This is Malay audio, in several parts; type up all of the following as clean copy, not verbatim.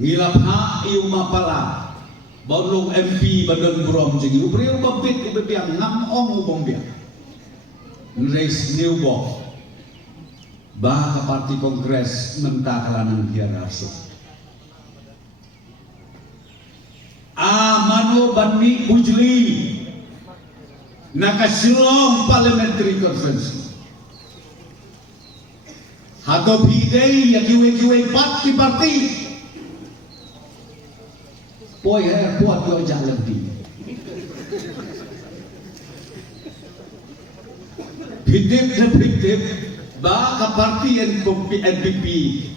ngilap ha iu mapala baulong MP badan burom jingi ubriu babit ubiang ngam ong ubong dia nres new bo bah ke parti kongres mentakalan hiarasu amano banmi bujli nakasilong parliamentary conference hato bidei ya kiwe parti Poi buat yo jalan di. Bidip ba ka parti NPP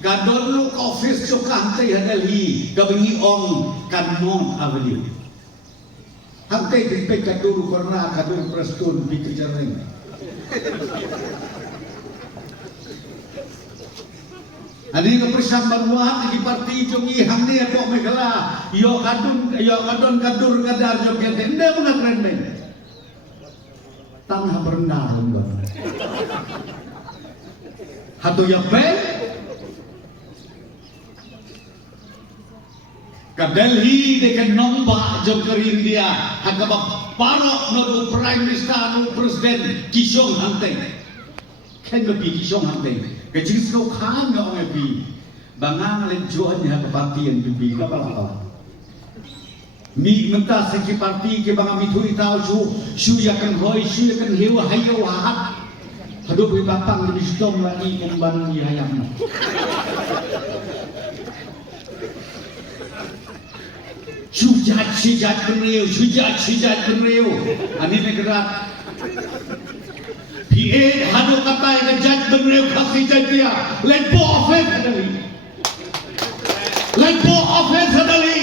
kadon lu office so kante hadali kabingi on kanon avenue. Hante dipe kaduru korna kaduru prestun bikejareng. Ani ka presang banguan di parti jongi hamni ako megala yo kadon kadur kadar jo kete ende mga kren men tang berenang nggon hatu ya pe ka Delhi de kan nomba jo kerin dia hakaba parok no prime minister no president Kishong Hante kan be Kishong Hante kecil sekau kan nggak ngebi, bangang lenjuannya ke parti yang bibi apa lah. Mi mentah segi parti ke bangang mitui tahu su yakan hoi su yakan hewa hayo wahat, hadup batang lebih strong lagi kembali ayam. Sujat beriu, ani negara. PA hadu kata yang judge beriu kasih dia let go offense hadali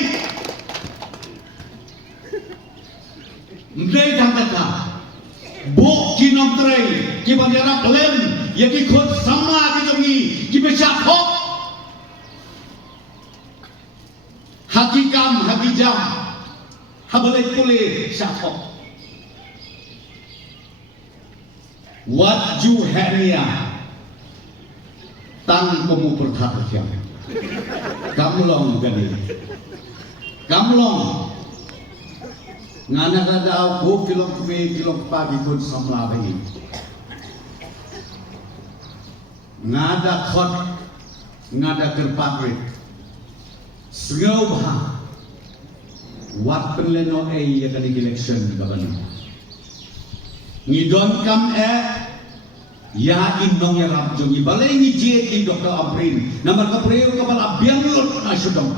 Mdei kata bo kinom tray ki bandera lem yaki khod samma ki jongi ki becha khok hakikam hakijam habale kule syafok Waju hania tang komu perthapya kamlong gani kamlong ngana kada go kilok pagi kun samla bagi ngada khot ngada kerpakrit sngobha wat penleno ya kali election gaban ngidon kam ya indong ya rap jongi balai ni je Dr. Aprin namar ka preo ka bal abyan lot na sudong